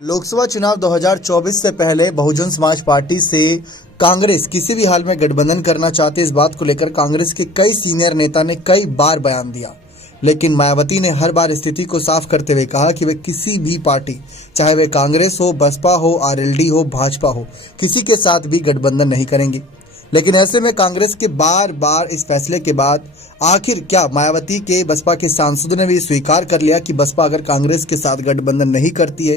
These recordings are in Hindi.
लोकसभा चुनाव 2024 से पहले बहुजन समाज पार्टी से कांग्रेस किसी भी हाल में गठबंधन करना चाहती है। इस बात को लेकर कांग्रेस के कई सीनियर नेता ने कई बार बयान दिया, लेकिन मायावती ने हर बार स्थिति को साफ करते हुए कहा कि वे किसी भी पार्टी, चाहे वे कांग्रेस हो, बसपा हो, आरएलडी हो, भाजपा हो, किसी के साथ भी गठबंधन नहीं करेंगी। लेकिन ऐसे में कांग्रेस के बार बार इस फैसले के बाद आखिर क्या मायावती के बसपा के सांसदों ने भी स्वीकार कर लिया कि बसपा अगर कांग्रेस के साथ गठबंधन नहीं करती है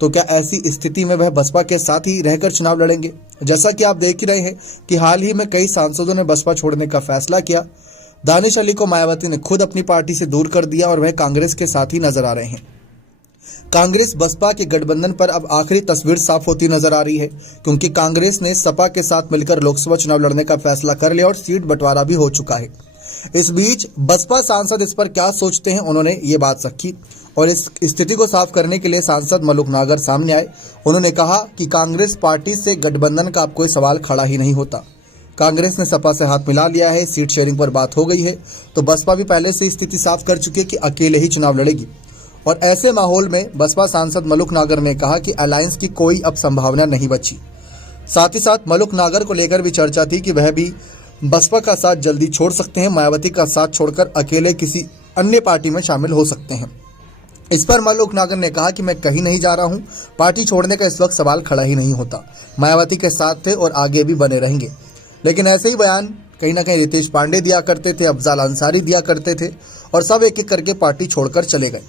तो क्या ऐसी स्थिति में वह बसपा के साथ ही रहकर चुनाव लड़ेंगे। जैसा कि आप देख ही रहे हैं कि हाल ही में कई सांसदों ने बसपा छोड़ने का फैसला किया। दानिश अली को मायावती ने खुद अपनी पार्टी से दूर कर दिया और वह कांग्रेस के साथ ही नजर आ रहे हैं। कांग्रेस बसपा के गठबंधन पर अब आखिरी तस्वीर साफ होती नजर आ रही है, क्योंकि कांग्रेस ने सपा के साथ मिलकर लोकसभा चुनाव लड़ने का फैसला कर लिया और सीट बंटवारा भी हो चुका है। इस बीच बसपा सांसद इस पर क्या सोचते हैं, उन्होंने ये बात रखी और इस स्थिति को साफ करने के लिए सांसद मलुक नागर सामने आए। उन्होंने कहा कि कांग्रेस पार्टी से गठबंधन का अब कोई सवाल खड़ा ही नहीं होता। कांग्रेस ने सपा से हाथ मिला लिया है, सीट शेयरिंग पर बात हो गई है, तो बसपा भी पहले से स्थिति साफ कर चुकी है कि अकेले ही चुनाव लड़ेगी। और ऐसे माहौल में बसपा सांसद मलुक नागर ने कहा कि अलायंस की कोई अब संभावना नहीं बची। साथ ही साथ मलुक नागर को लेकर भी चर्चा थी कि वह भी बसपा का साथ जल्दी छोड़ सकते हैं, मायावती का साथ छोड़कर अकेले किसी अन्य पार्टी में शामिल हो सकते हैं। इस पर मलुक नागर ने कहा कि मैं कहीं नहीं जा रहा हूं, पार्टी छोड़ने का इस वक्त सवाल खड़ा ही नहीं होता। मायावती के साथ थे और आगे भी बने रहेंगे। लेकिन ऐसे ही बयान कहीं ना कहीं रितेश पांडे दिया करते थे, अफजाल अंसारी दिया करते थे और सब एक एक करके पार्टी छोड़कर चले गए।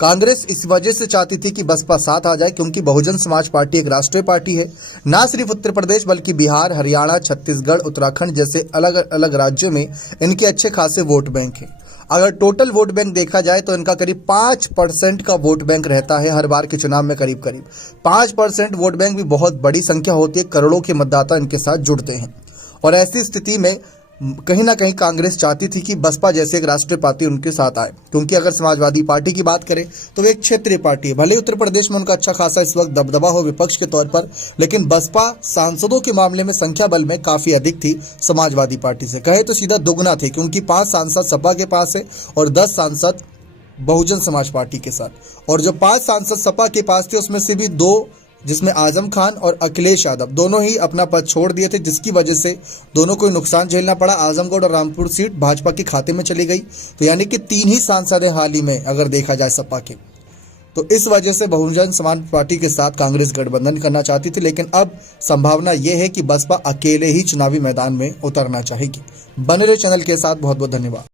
कांग्रेस इस वजह से चाहती थी कि बसपा साथ आ जाए, क्योंकि बहुजन समाज पार्टी एक राष्ट्रीय पार्टी है। ना सिर्फ उत्तर प्रदेश बल्कि बिहार, हरियाणा, छत्तीसगढ़, उत्तराखंड जैसे अलग अलग राज्यों में इनके अच्छे खासे वोट बैंक हैं। अगर टोटल वोट बैंक देखा जाए तो इनका करीब 5% का वोट बैंक रहता है हर बार के चुनाव में। करीब 5% वोट बैंक भी बहुत बड़ी संख्या होती है। करोड़ों के मतदाता इनके साथ जुड़ते हैं और ऐसी स्थिति में कहीं ना कहीं कांग्रेस चाहती थी कि बसपा जैसे एक राष्ट्रीय पार्टी उनके साथ आए, क्योंकि अगर समाजवादी पार्टी की बात करें तो एक क्षेत्रीय पार्टी है। भले ही उत्तर प्रदेश में उनका अच्छा खासा इस वक्त दबदबा हो विपक्ष के तौर पर, लेकिन बसपा सांसदों के मामले में संख्या बल में काफी अधिक थी समाजवादी पार्टी से। कहे तो सीधा दुगना थे, क्योंकि 5 सांसद सपा के पास है और 10 सांसद बहुजन समाज पार्टी के साथ। और जो 5 सांसद सपा के पास थे उसमें से भी 2, जिसमें आजम खान और अखिलेश यादव, दोनों ही अपना पद छोड़ दिए थे, जिसकी वजह से दोनों को नुकसान झेलना पड़ा। आजमगढ़ और रामपुर सीट भाजपा के खाते में चली गई। तो यानी कि 3 ही सांसद हैं हाल ही में अगर देखा जाए सपा के। तो इस वजह से बहुजन समाज पार्टी के साथ कांग्रेस गठबंधन करना चाहती थी, लेकिन अब संभावना यह है कि बसपा अकेले ही चुनावी मैदान में उतरना चाहेगी। बने रहे चैनल के साथ। बहुत बहुत धन्यवाद।